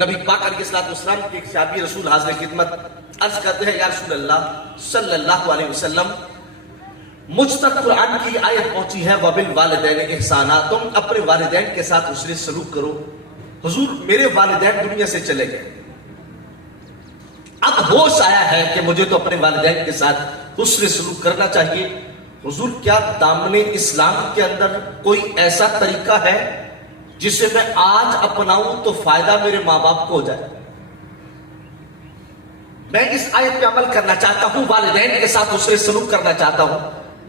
نبی پاک علیہ السلام کے ایک صحابی رسول حاضر خدمت عرض کرتے ہیں یا رسول اللہ صلی اللہ علیہ وسلم مجھ تک قرآن کی آیت پہنچی ہے وَبِالْوَالِدَيْنِ اِحْسَانًا، تم اپنے والدین کے ساتھ حسن سلوک کرو۔ حضور میرے والدین دنیا سے چلے گئے، اب ہوش آیا ہے کہ مجھے تو اپنے والدین کے ساتھ حسن سلوک کرنا چاہیے۔ حضور کیا دامن اسلام کے اندر کوئی ایسا طریقہ ہے جسے میں آج اپناؤں تو فائدہ میرے ماں باپ کو ہو جائے؟ میں اس آیت پہ عمل کرنا چاہتا ہوں، والدین کے ساتھ حسن سلوک کرنا چاہتا ہوں۔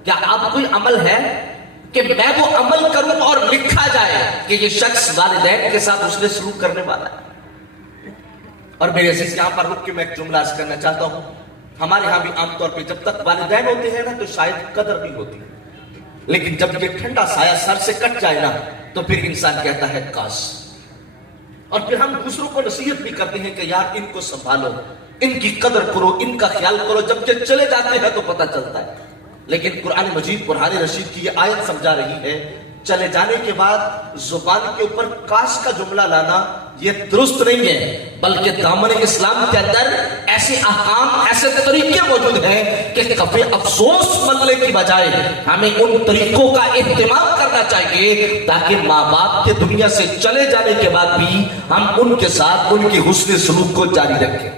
کیا آپ کوئی عمل ہے کہ میں وہ عمل کروں اور لکھا جائے کہ یہ شخص والدین کے ساتھ حسن سلوک کرنے والا ہے؟ اور میرے عزیز یہاں پر رک کے میں ایک جملہ عرض کرنا چاہتا ہوں۔ ہمارے ہاں بھی عام طور پہ جب تک والدین ہوتے ہیں نا تو شاید قدر نہیں ہوتی، لیکن جب یہ ٹھنڈا سایہ سر سے کٹ جائے نا تو پھر انسان کہتا ہے کاش۔ اور پھر ہم دوسروں کو نصیحت بھی کرتے ہیں کہ یار ان کو سنبھالو، ان کی قدر کرو، ان کا خیال کرو، جب یہ چلے جاتے ہیں تو پتہ چلتا ہے۔ لیکن قرآن مجید برہان رشید کی یہ آیت سمجھا رہی ہے چلے جانے کے بعد زبان کے اوپر کاش کا جملہ لانا یہ درست نہیں ہے، بلکہ دامن اسلام کے اندر ایسے احکام، ایسے طریقے موجود ہیں کہ کبھی افسوس ملنے کی بجائے ہمیں ان طریقوں کا اہتمام کرنا چاہیے تاکہ ماں باپ کے دنیا سے چلے جانے کے بعد بھی ہم ان کے ساتھ ان کی حسن سلوک کو جاری رکھیں۔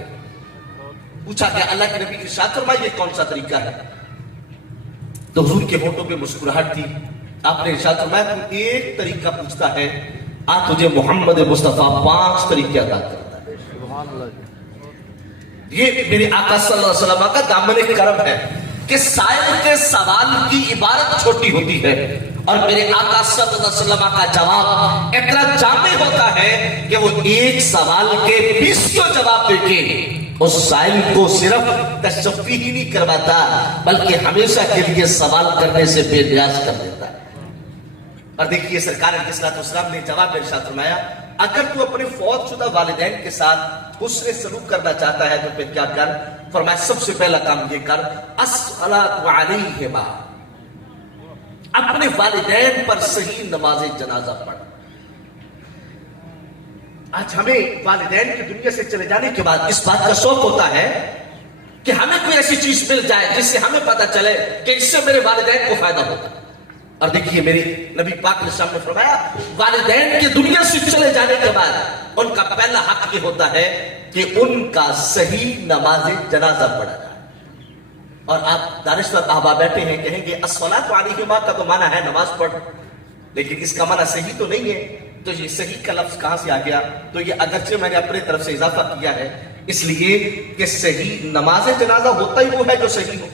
پوچھا کہ اللہ کے نبی ارشاد فرمائے یہ کون سا طریقہ ہے؟ تو حضور کے ہونٹوں پہ مسکراہٹ تھی، آپ نے ارشاد فرمایا تو ایک طریقہ پوچھتا ہے تجھے محمد مصطفیٰ 5 طریقے عطا کرتا ہے۔ یہ میرے آقا صلی اللہ علیہ وسلم کا دامن کرم ہے کہ سائل کے سوال کی عبارت چھوٹی ہوتی ہے اور میرے آقا صلی اللہ علیہ وسلم کا جواب اتنا جامع ہوتا ہے کہ وہ ایک سوال کے 20 جواب دے کے اس سائل کو صرف تشفی ہی نہیں کرواتا بلکہ ہمیشہ کے لیے سوال کرنے سے بے نیاز کر دیتا ہے۔ اور دیکھیے سرکار علیہ السلام نے جواب میں ارشاد فرمایا اگر تو اپنے فوت شدہ والدین کے ساتھ حسن سلوک کرنا چاہتا ہے تو پھر کیا کر؟ فرمایا سب سے پہلا کام یہ کر الصلاۃ علیہما، اپنے والدین پر صحیح نماز جنازہ پڑھ۔ آج ہمیں والدین کی دنیا سے چلے جانے کے بعد اس بات کا شوق ہوتا ہے کہ ہمیں کوئی ایسی چیز مل جائے جس سے ہمیں پتہ چلے کہ اس سے میرے والدین کو فائدہ ہوگا۔ اور دیکھیے میرے نبی پاک علیہ السلام نے فرمایا والدین کی دنیا سے چلے جانے کے بعد ان کا پہلا حق یہ ہوتا ہے کہ ان کا صحیح نماز جنازہ پڑھا جائے۔ اور آپ دانشور احباب بیٹھے ہیں کہیں گے الصلاۃ علیہما کا تو معنی ہے نماز پڑھ، لیکن اس کا معنی صحیح تو نہیں ہے، تو یہ صحیح کا لفظ کہاں سے آ گیا؟ تو یہ اگرچہ میں نے اپنے طرف سے اضافہ کیا ہے اس لیے کہ صحیح نماز جنازہ ہوتا ہی وہ ہے جو صحیح ہو۔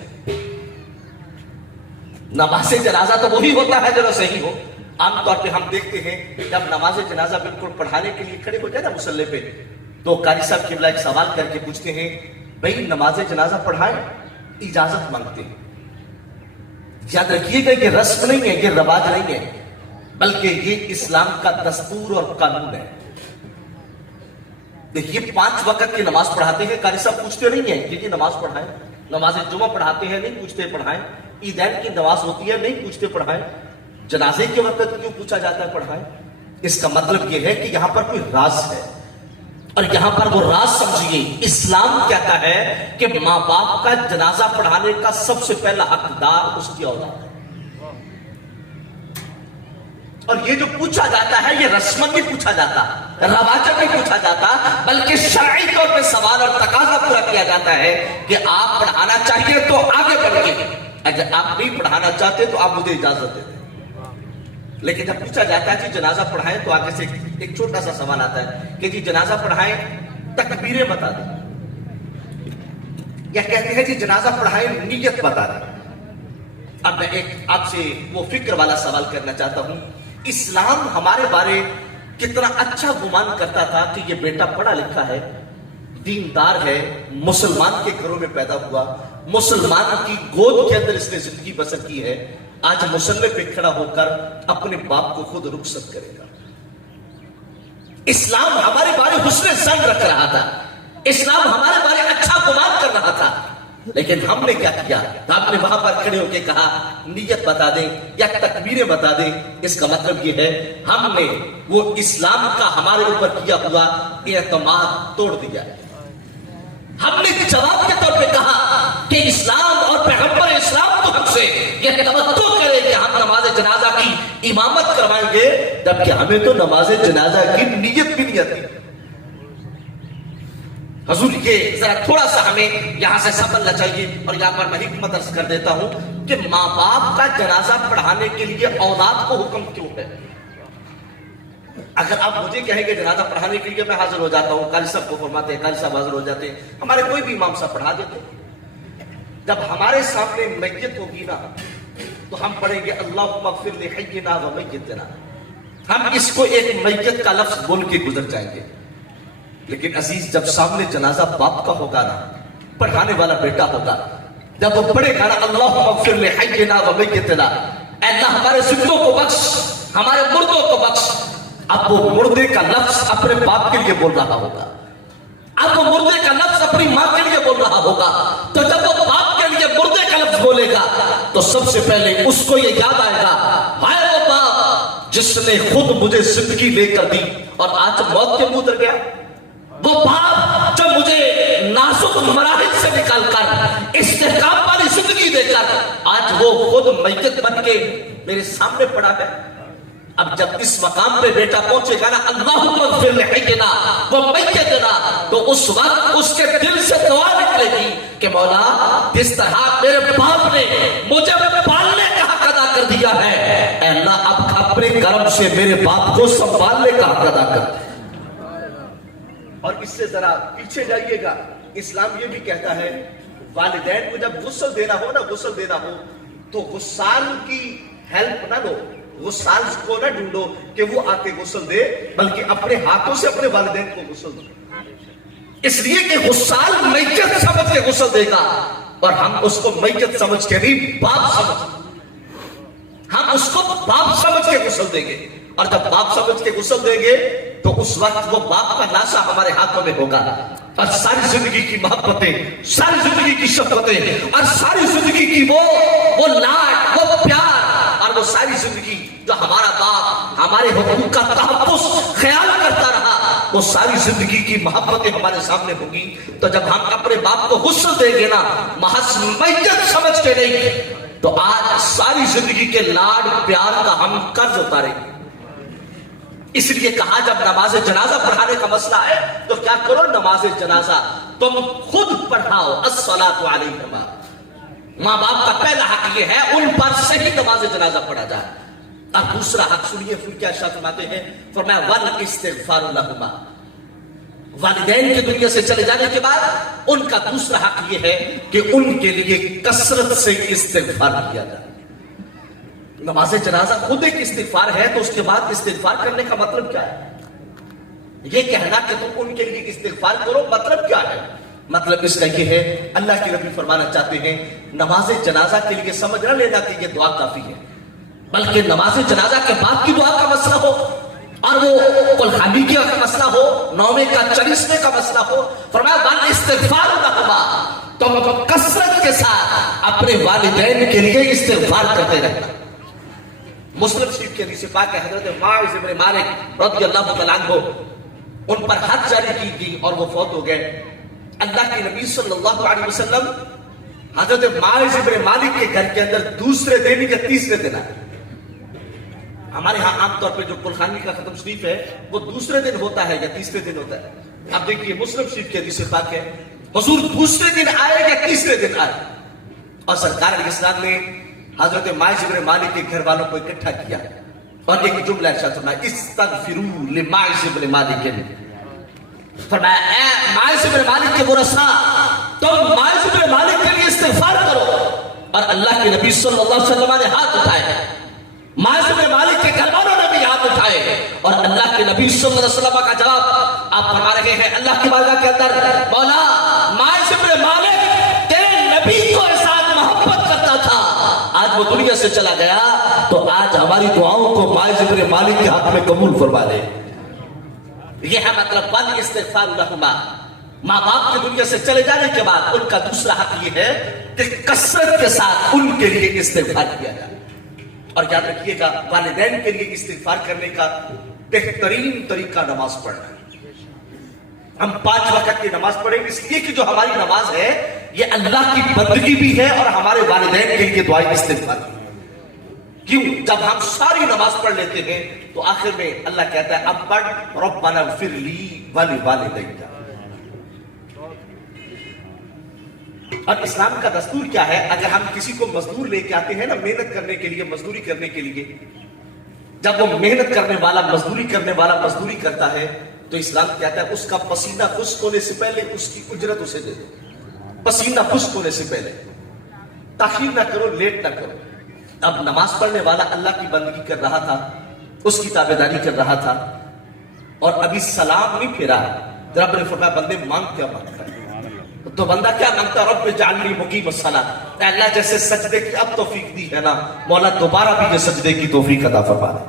نماز جنازہ تو وہی ہوتا ہے جو صحیح ہو۔ عام طور پہ ہم دیکھتے ہیں جب نماز جنازہ بالکل پڑھانے کے لیے کھڑے ہو جائے نا مصلی پہ تو قاری صاحب قبلہ ایک سوال کر کے پوچھتے ہیں بھائی نماز جنازہ پڑھائیں؟ اجازت مانگتے ہیں۔ یاد رکھیے گا یہ رسم نہیں ہے، یہ رواج نہیں ہے، بلکہ یہ اسلام کا دستور اور قانون ہے۔ دیکھیے 5 وقت کی نماز پڑھاتے ہیں، قاری صاحب پوچھتے نہیں ہیں کہ یہ نماز پڑھائیں۔ نماز جمعہ پڑھاتے ہیں، نہیں پوچھتے پڑھائیں۔ عیدین کی نماز ہوتی ہے، نہیں پوچھتے پڑھائیں۔ جنازے کے وقت کیوں پوچھا جاتا ہے پڑھائیں؟ اس کا مطلب یہ ہے کہ یہاں پر کوئی راز ہے، اور یہاں پر وہ راز سمجھیے اسلام کہتا ہے کہ ماں باپ کا جنازہ پڑھانے کا سب سے پہلا حقدار اس کی اولاد ہے۔ اور یہ جو پوچھا جاتا ہے یہ رسمن نہیں پوچھا جاتا، رواجن نہیں پوچھا جاتا، بلکہ شرعی طور پہ سوال اور تقاضا پورا کیا جاتا ہے کہ آپ پڑھانا چاہیے تو آگے بڑھیے، اگر آپ نہیں پڑھانا چاہتے تو آپ مجھے اجازت دے دیں۔ لیکن جب پوچھا جاتا ہے کہ جنازہ پڑھائیں تو آگے سے ایک چھوٹا سا سوال آتا ہے کہ جی جنازہ پڑھائیں تکبیریں بتا دیں، یا کہتے ہیں جی جنازہ پڑھائیں نیت بتا دیں۔ اب میں ایک آپ سے وہ فکر والا سوال کرنا چاہتا ہوں، اسلام ہمارے بارے کتنا اچھا گمان کرتا تھا کہ یہ بیٹا پڑھا لکھا ہے، دیندار ہے، مسلمان کے گھروں میں پیدا ہوا، مسلمان کی گود کے اندر اس نے زندگی بسر کی ہے، آج مصلی پہ کھڑا ہو کر اپنے باپ کو خود رخصت کرے گا۔ اسلام ہمارے بارے حسن ظن رکھ رہا تھا، اسلام ہمارے بارے اچھا گمان کر رہا تھا، لیکن ہم نے کیا کیا؟ ہم نے وہاں پر کھڑے ہو کے کہا نیت بتا دیں یا تکبیریں بتا دیں. اس کا مطلب یہ ہے ہم نے وہ اسلام کا ہمارے اوپر کیا ہوا اعتماد توڑ دیا. ہم نے جواب کے طور پہ کہا کہ اسلام اور پیغمبر اسلام تو ہم سے یہ توقع کرے کہ ہم نماز جنازہ کی امامت کروائیں گے، جبکہ ہمیں تو نماز جنازہ کی نیت بھی نہیں آتی. حضور یہ ذرا تھوڑا سا ہمیں یہاں سے سنبھلنا چاہیے. اور یہاں پر میں حکمت عرض کر دیتا ہوں کہ ماں باپ کا جنازہ پڑھانے کے لیے اولاد کو حکم کیوں ہے؟ اگر آپ مجھے کہیں گے جنازہ پڑھانے کے لیے میں حاضر ہو جاتا ہوں، قاری صاحب کو فرماتے ہیں، قاری صاحب حاضر ہو جاتے ہیں، ہمارے کوئی بھی امام صاحب پڑھا دیتے. جب ہمارے سامنے میت ہوگی نا تو ہم پڑھیں گے اللہم اغفر لحینا و میتنا. ہم اس کو ایک میت کا لفظ بول کے گزر جائیں گے. لیکن عزیز جب سامنے جنازہ باپ کا ہوگا نا، پڑھانے والا بیٹا ہوگا، جب وہ پڑھے گا نا اللہم اغفر لحینا و میتنا، اے اللہ ہمارے زندوں کو بخش، ہمارے مردوں کو بخش. اب وہ مردے کا لفظ اپنے باپ کے لیے بول رہا ہوگا، اب وہ مردے کا لفظ اپنی ماں کے لیے بول رہا ہوگا. تو جب وہ باپ کے لیے مردے کا لفظ بولے گا تو سب سے پہلے اس کو یہ یاد آئے گا، ہائے وہ باپ جس نے خود مجھے زندگی لے کر دی اور آج موت کے منہ در گیا. وہ باپ جو مجھے نازک مراحل سے نکال کر استحکام والی زندگی دے کر آج وہ خود میت بن کے میرے سامنے پڑا ہے. اب جب اس مقام پہ بیٹا پہنچے گا نا اللہم اغفر لحینا و میتنا، تو اس وقت اس کے دل سے دعا نکلے گی کہ مولا جس طرح میرے باپ نے مجھے پالنے کا حق ادا کر دیا ہے، اے اللہ اب اپنے کرم سے میرے باپ کو سنبھالنے کا حق ادا کر. اور اس سے ذرا پیچھے جائیے گا، اسلام یہ بھی کہتا ہے والدین کو جب غسل دینا ہو نا، غسل دینا ہو تو غسال کی ہیلپ نہ لو، غسال کو نہ ڈھونڈو کہ وہ آ کے غسل دے، بلکہ اپنے ہاتھوں سے اپنے والدین کو غسل دو. اس لیے کہ غسال میت سمجھ کے غسل دے گا، اور ہم اس کو میت سمجھ کے نہیں باپ سمجھ، ہم اس کو باپ سمجھ کے غسل دیں گے. اور جب باپ سمجھ کے غسل دیں گے تو اس وقت وہ باپ کا لاشا ہمارے ہاتھوں میں ہوگا، اور ساری زندگی کی محبتیں، ساری زندگی کی شفقتیں، اور ساری زندگی کی وہ لاڈ، وہ پیار، اور وہ ساری زندگی جو ہمارا باپ ہمارے حقوق کا تحفظ خیال کرتا رہا، وہ ساری زندگی کی محبتیں ہمارے سامنے ہوں گی. تو جب ہم اپنے باپ کو غسل دیں گے نا محض میت سمجھ کے نہیں، تو آج ساری زندگی کے لاڈ پیار کا ہم قرض اتاریں گے. اس لیے کہا جب نماز جنازہ پڑھانے کا مسئلہ ہے تو کیا کرو، نماز جنازہ تم خود پڑھاؤ. الصلاۃ علیہما، ماں باپ کا پہلا حق یہ ہے ان پر صحیح نماز جنازہ پڑھا جائے. اور دوسرا حق سنیے پھر کیا ارشاد فرماتے ہیں، فرمایا والاستغفار لہما، والدین کی دنیا سے چلے جانے کے بعد ان کا دوسرا حق یہ ہے کہ ان کے لیے کثرت سے استغفار کیا جائے. نماز جنازہ خود ایک استغفار ہے، تو اس کے بعد استغفار کرنے کا مطلب کیا ہے؟ یہ کہنا کہ تم ان کے لیے استغفار کرو، مطلب کیا ہے؟ مطلب اس کا یہ ہے، اللہ کے نبی فرمانا چاہتے ہیں نماز جنازہ کے لیے سمجھ نہ لینا کہ یہ دعا کافی ہے، بلکہ نماز جنازہ کے بعد کی دعا کا مسئلہ ہو، اور وہ کلخانی کا مسئلہ ہو، نومے کا چلیسویں کا مسئلہ ہو. فرمایا والاستغفار لہما، تم کثرت کے ساتھ اپنے والدین کے لیے استغفار کرتے رہنا. مسلم شریف کے حدیث پاک ہے، حضرت معاذ بن مالک رضی اللہ تعالیٰ عنہ، ان پر حد جاری کی گئی اور وہ فوت ہو گئے. اللہ کے نبی صلی اللہ علیہ وسلم حضرت معاذ بن مالک کے گھر کے اندر دوسرے دن یا تیسرے دن آئے. ہمارے ہاں عام طور پہ جو کلخانی کا ختم شریف ہے وہ دوسرے دن ہوتا ہے یا تیسرے دن ہوتا ہے. اب دیکھیے مسلم شریف کے حدیث پاک ہے، حضور دوسرے دن آئے یا تیسرے دن آئے، اور سرکار علیہ السلام نے حضرت معاذ بن مالک کے گھر والوں کو اکٹھا کیا اور ایک جملہ ارشاد فرمایا استغفروا لمعاذ بن مالک، فرمایا اے معاذ بن مالک کے ورثاء تم معاذ بن مالک کے لیے استغفار کرو. اور اللہ کے نبی صلی اللہ علیہ وسلم نے ہاتھ اٹھائے، معاذ بن مالک کے گھر والوں نے بھی ہاتھ اٹھائے، اور اللہ کے نبی صلی اللہ علیہ وسلم کا جواب آپ فرما رہے ہیں اللہ کی بارگاہ کے اندر، مولا معاذ بن مالک تیرے نبی کو ساتھ محبت کرتا تھا، آج وہ دنیا سے چلا گیا، تو آج ہماری دعاؤں کو معاذ بن مالک کے حق میں قبول فرما لے. یہ ہے مطلب والاستغفار لہما. ماں باپ کی دنیا سے چلے جانے کے بعد ان کا دوسرا حق یہ ہے کہ کثرت کے ساتھ ان کے لیے استغفار کیا جائے. اور یاد رکھیے گا والدین کے لیے استغفار کرنے کا بہترین طریقہ نماز پڑھنا ہے. ہم 5 وقت کی نماز پڑھیں اس لیے کہ جو ہماری نماز ہے یہ اللہ کی بندگی بھی ہے اور ہمارے والدین کے لیے دعائیں استغفار بھی. کیوں؟ جب ہم ساری نماز پڑھ لیتے ہیں تو آخر میں اللہ کہتا ہے اب پڑھ ربنا اغفر لی ولوالدی. اور اسلام کا دستور کیا ہے؟ اگر ہم کسی کو مزدور لے کے آتے ہیں نا محنت کرنے کے لیے، مزدوری کرنے کے لیے، جب وہ محنت کرنے والا مزدوری کرنے والا مزدوری کرتا ہے تو اسلام کہتا ہے اس کا پسینہ خشک ہونے سے پہلے اس کی اجرت اسے دے دو. پسینہ خشک ہونے سے پہلے تاخیر نہ کرو، لیٹ نہ کرو. اب نماز پڑھنے والا اللہ کی بندگی کر رہا تھا، اس کی تابعداری کر رہا تھا اور ابھی سلام نہیں پھیرا. رب نے فرمایا بندے مانگ کیا مانگتا ہے؟ تو بندہ کیا مانگتا؟ رب اجعلنی مقیم الصلاۃ. اے اللہ جیسے سجدے کی اب توفیق دی ہے نا، مولا دوبارہ بھی یہ سجدے کی توفیق عطا فرما دے.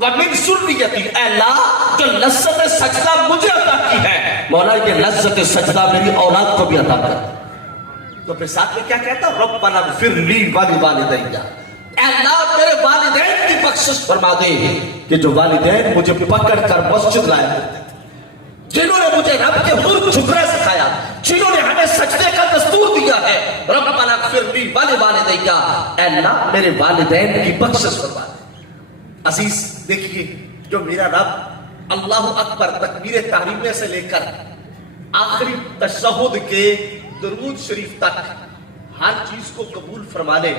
وَمِن ذُرِّيَّتِي، اے اللہ جو لذت سجدہ مجھے عطا کی ہے مولا یہ لذت سجدہ میری اولاد کو بھی عطا کر. تو پھر ساتھ میں کیا کہتا؟ ربنا اغفر لی ولوالدی. اے اللہ میرے والدین کی بخشش فرما دے کہ جو والدین مجھے پکڑ کر مسجد لائے ہوتے، جنہوں نے مجھے رب کے حضور جھکنا سکھایا، جنہوں نے ہمیں سجدے کا دستور دیا ہے. ربنا اغفر لی ولوالدی. اے اللہ میرے والدین کی بخشش فرما دے. عزیز دیکھیے جو میرا رب اللہ اکبر تکبیر تحریمہ سے لے کر آخری تشہد کے درود شریف تک ہر چیز کو قبول فرما لے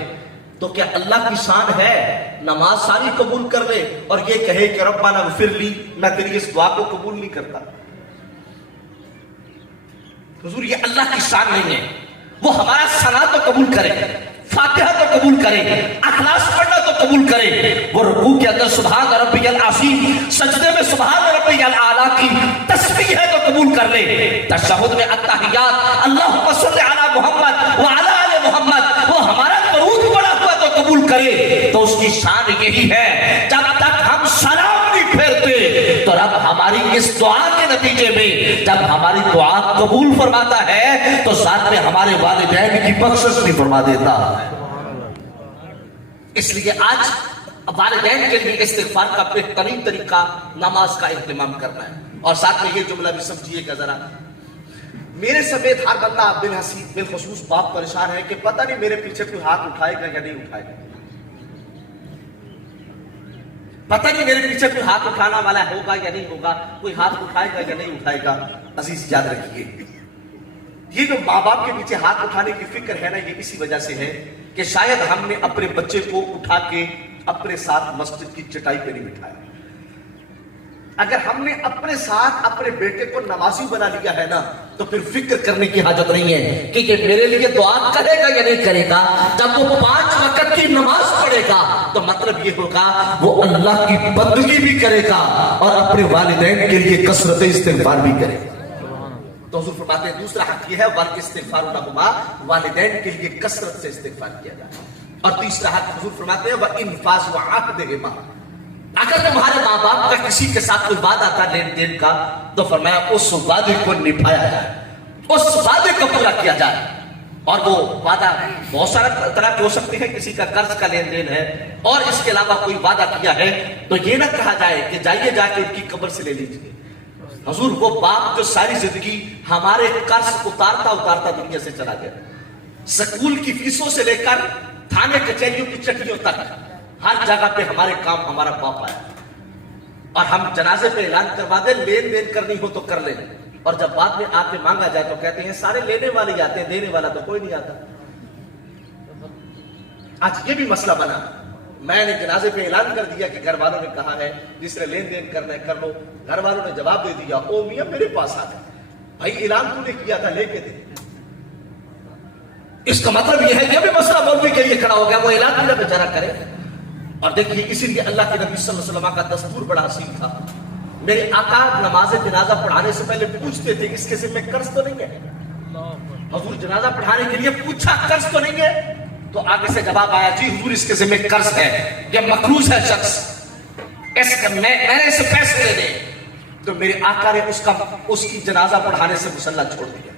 تو کیا اللہ کی شان ہے نماز ساری قبول کر لے اور یہ کہے کہ ربنا اغفر لی، میں تیری اس دعا کو قبول نہیں کرتا؟ حضور یہ اللہ کی شان نہیں ہے. وہ ہمارا ثنا تو قبول کرے، فاتحہ تو قبول کرے، اخلاص پڑھنا تو قبول کرے، وہ رکوع کے اندر سبحان ربی العظیم، سجدے میں سبحان ربی الاعلیٰ کی تسبیح ہے تو قبول کر لے، تشہد میں التحیات اللہم صل علی محمد وعلی آل محمد وہ ہمارا درود پڑھا ہوا تو قبول کرے. تو اس کی شان یہی ہے جب تک ہم سلام نہیں پھیرتے تو رب ہماری اس دعا کے نتیجے میں جب ہماری دعا قبول فرماتا ہے تو ساتھ میں ہمارے والدین کی بخشش بھی فرما دیتا. اس لیے آج والدین کے لیے استغفار کا بہترین طریقہ نماز کا اہتمام کرنا ہے. اور ساتھ میں یہ جملہ بھی سمجھیے گا ذرا، میرے سمیت ہر بندہ بالخصوص باپ پریشان ہے کہ پتہ نہیں میرے پیچھے کوئی ہاتھ اٹھائے گا یا نہیں اٹھائے گا، پتہ نہیں میرے پیچھے کوئی ہاتھ اٹھانا والا ہوگا یا نہیں ہوگا، کوئی ہاتھ اٹھائے گا یا نہیں اٹھائے گا. عزیز یاد رکھیے یہ جو ماں باپ کے پیچھے ہاتھ اٹھانے کی فکر ہے نا، یہ اسی وجہ سے ہے کہ شاید ہم نے اپنے بچے کو اٹھا کے اپنے ساتھ مسجد کی چٹائی پہ نہیں بٹھایا. اگر ہم نے اپنے ساتھ اپنے بیٹے کو نمازی بنا لیا ہے نا تو پھر فکر کرنے کی حاجت نہیں ہے کہ یہ میرے لیے دعا کرے گا یا نہیں کرے گا. جب وہ 5 وقت کی نماز پڑھے گا تو مطلب یہ ہوگا وہ اللہ کی بندگی بھی کرے گا اور اپنے والدین کے لیے کثرت استغفار بھی کرے گا. تو حضور فرماتے ہیں دوسرا حق یہ ہے والاستغفار لہما، والدین کے لیے کثرت سے استغفار کیا جائے. اور تیسرا حق حضور فرماتے ہیں وانفاذ عقدہما، اگر تمہارے ماں باپ کا کسی کے ساتھ کوئی وعدہ تھا لین دین کا تو فرمایا اس وعدے کو نبھایا جائے، اس وعدے کو پورا کیا جائے. اور وہ وعدہ بہت سارا طرح کے ہو سکتے ہیں، کسی کا قرض کا لین دین ہے اور اس کے علاوہ کوئی وعدہ کیا ہے تو یہ نہ کہا جائے کہ جائیے جا کے ان کی قبر سے لے لیجیے. حضور وہ باپ جو ساری زندگی ہمارے قرض اتارتا اتارتا دنیا سے چلا گیا، سکول کی فیسوں سے لے کر تھانے کچہریوں کی چٹیوں تک ہر جگہ پہ ہمارے کام ہمارا باپ آیا، اور ہم جنازے پہ اعلان کروا دیں لین دین کرنی ہو تو کر لیں، اور جب بعد میں آ کے مانگا جائے تو کہتے ہیں سارے لینے والے ہی آتے ہیں، دینے والا تو کوئی نہیں آتا. آج یہ بھی مسئلہ بنا. میں نے جنازے پہ اعلان کر دیا کہ گھر والوں نے کہا ہے جس نے لین دین کرنا ہے کر لو. گھر والوں نے جواب دے دیا او میاں میرے پاس آ گئے، بھائی اعلان تو نے کیا تھا لے کے دے. اس کا مطلب یہ ہے یہ بھی مسئلہ مولوی کے لیے کھڑا ہو گیا، وہ اعلان بھی نہ بیچارہ کرے. اور دیکھیے اسی لیے اللہ کے نبی صلی اللہ علیہ وسلم کا دستور بڑا حسین تھا. میرے آقا نماز جنازہ پڑھانے سے پہلے پوچھتے تھے اس کے ذمہ قرض تو نہیں ہے؟ حضور جنازہ پڑھانے کے لیے پوچھا قرض تو نہیں ہے؟ تو آگے سے جواب آیا جی حضور اس کے ذمہ قرض ہے، یہ مقروض ہے شخص، میں نے اسے پیسے دے دے. تو میرے آقا نے اس کی جنازہ پڑھانے سے مصلی چھوڑ دیا.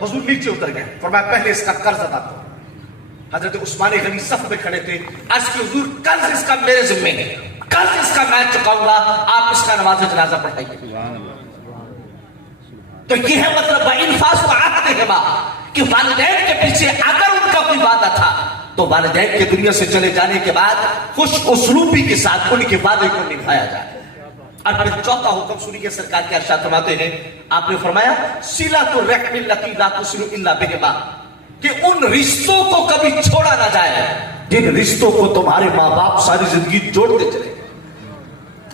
حضور نیچے اتر گئے، فرمایا پہلے اس کا قرض ادا کرو. حضرت عثمان غنی صف میں کھڑے تھے، عرض کی حضور قرض اس کا میرے ذمے ہے، قرض اس کا میں چکاؤں گا، آپ اس کا نماز جنازہ پڑھائیے. تو یہ ہے مطلب انفاس و عہدہما کہ والدین کے پیچھے اگر ان کا کوئی وعدہ تھا تو والدین کے دنیا سے چلے جانے کے بعد خوش اسلوبی کے ساتھ ان کے وعدے کو نبھایا جائے. اور پھر چوتھا حکم سنیے سرکار کے ارشاد فرماتے ہیں، آپ نے فرمایا صلۃ الرحم التي لا تصل الا بهما، کہ ان رشتوں کو کبھی چھوڑا نہ جائے جن رشتوں کو تمہارے ماں باپ ساری زندگی جوڑتے چلے.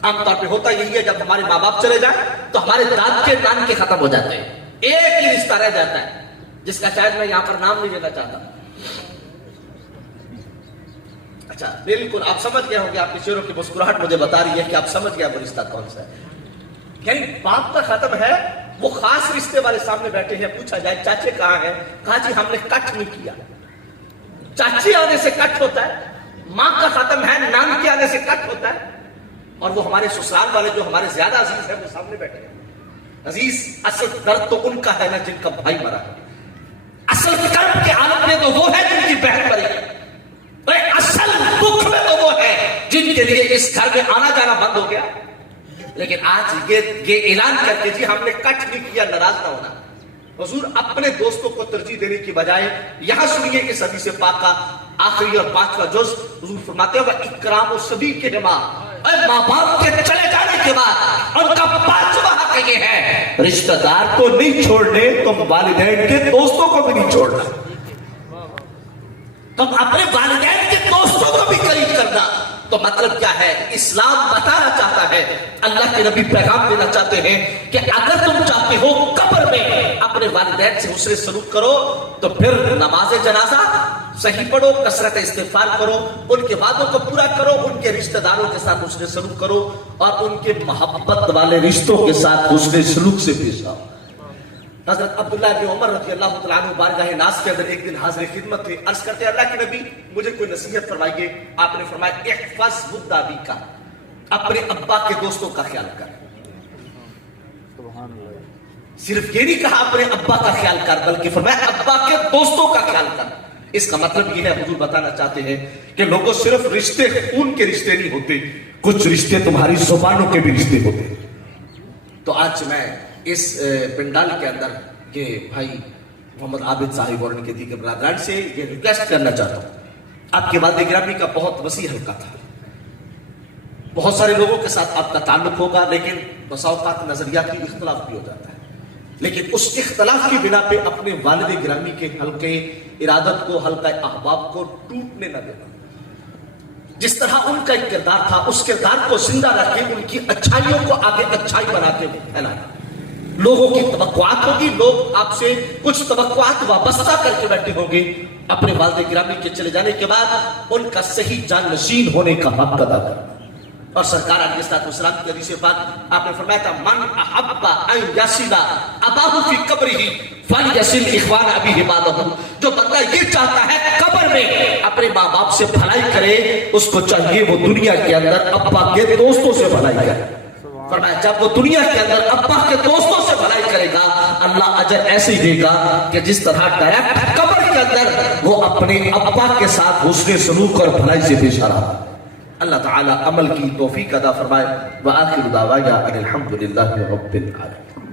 عام طور پہ ہوتا یہی ہے، جب ہمارے ماں باپ چلے جائیں تو ہمارے داد کے نان کے ختم ہو جاتے ہیں، ایک ہی رشتہ رہ جاتا ہے جس کا شاید میں یہاں پر نام نہیں لینا چاہتا. اچھا بالکل آپ سمجھ گئے ہوں گے، آپ کے چہروں کی مسکراہٹ مجھے بتا رہی ہے کہ آپ سمجھ گئے وہ رشتہ کون سا ہے. یعنی باپ کا ختم ہے، وہ خاص رشتے والے سامنے بیٹھے ہیں، پوچھا جائے چاچے کہاں ہیں، کہا جی ہم نے کٹ نہیں کیا. چاچی آنے سے کٹ ہوتا ہے، ماں کا ختم ہے نان کے آنے سے کٹ ہوتا ہے. اور وہ ہمارے سسرال والے جو ہمارے زیادہ عزیز ہیں وہ سامنے بیٹھے ہیں. عزیز اصل درد تو ان کا ہے نا جن کا بھائی مرا ہے، اصل کرب کے عالم میں تو وہ ہے جن کی بہن مری ہے، اصل دکھ میں تو وہ ہے جن کے لیے اس گھر میں آنا جانا بند ہو گیا. لیکن آج یہ اعلان کر کے جی ہم نے کٹ نہیں کیا، ناراض نہ ہونا. حضور اپنے دوستوں کو ترجیح دینے کی بجائے یہاں سنیے اس حدیث پاک کا آخری اور 5واں جز. حضور فرماتے ہیں اکرام و صبی کے ماں، ماں باپ کے چلے جانے کے بعد ان کا 5واں حق یہ ہے رشتہ دار کو نہیں چھوڑنے، تم والدین کے دوستوں کو بھی نہیں چھوڑنا. تم اپنے والدین کے دوستوں کو بھی قریب کرنا. تو مطلب کیا ہے؟ اسلام بتانا چاہتا ہے، اللہ کے نبی پیغام دینا چاہتے ہیں کہ اگر تم چاہتے ہو قبر میں اپنے والدین سے حسن سلوک کرو تو پھر نماز جنازہ صحیح پڑھو، کثرت استغفار کرو، ان کے وعدوں کو پورا کرو، ان کے رشتہ داروں کے ساتھ حسن سلوک کرو اور ان کے محبت والے رشتوں کے ساتھ حسن سلوک سے پیش آؤ. حضرت عبداللہ بن عمر رضی اللہ تعالیٰ عنہ بارگاہ ناز کے اندر ایک دن حاضر خدمت تھے. عرض کرتے ہیں اللہ کے نبی مجھے کوئی نصیحت فرمائیے. آپ نے فرمایا احفظ ود ابی کا، اپنے ابا کے دوستوں کا خیال کر. صرف یہ نہیں کہا اپنے ابا کا خیال کر، بلکہ فرمایا ابا کے دوستوں کا خیال کر. اس کا مطلب یہ ہے حضور بتانا چاہتے ہیں کہ لوگوں صرف رشتے خون کے رشتے نہیں ہوتے، کچھ رشتے تمہاری زبانوں کے بھی رشتے ہوتے. تو آج میں اس پنڈال کے اندر کہ بھائی محمد عابد صاحب اور ان کے دیگر برادران سے یہ ریکویسٹ کرنا چاہتا ہوں. آپ کے والد گرامی کا بہت وسیع حلقہ تھا، بہت سارے لوگوں کے ساتھ آپ کا تعلق ہوگا، لیکن بسا اوقات نظریاتی اختلاف بھی ہو جاتا ہے. لیکن اس اختلاف کی بنا پہ اپنے والد گرامی کے حلقے ارادت کو، حلقہ احباب کو ٹوٹنے نہ دینا. جس طرح ان کا ایک کردار تھا اس کردار کو زندہ رکھ کے ان کی اچھائیوں کو آگے اچھائی بنا کے پھیلانا. لوگوں کی توقعات ہوگی، لوگ آپ سے کچھ توقعات وابستہ کر کے بیٹھے ہوں گے. اپنے والد گرامی کے چلے جانے کے بعد ان کا صحیح جانشین ہونے کا حق ادا کرنا. اور سرکار علیہ الصلوۃ والسلام کی حدیث پاک آپ نے فرمایا تھا من احب ان یصل اباہ فی قبرہ فلیصل اخوان ابیہ بعدہ. جو بندہ یہ چاہتا ہے قبر میں اپنے ماں باپ سے بھلائی کرے، اس کو چاہیے وہ دنیا کے اندر ابا کے دوستوں سے بھلائی کرے. فرمایا جب وہ دنیا کے اندر ابا کے دوستوں سے بھلائی کرے گا اللہ اجر ایسے ہی دے گا کہ جس طرح ڈائریکٹ قبر کے اندر وہ اپنے ابا کے ساتھ حسن سلوک اور بھلائی سے پیش آ رہا. اللہ تعالی عمل کی توفیق عطا فرمائے. وآخر دعوانا ان الحمد للہ رب العالمین.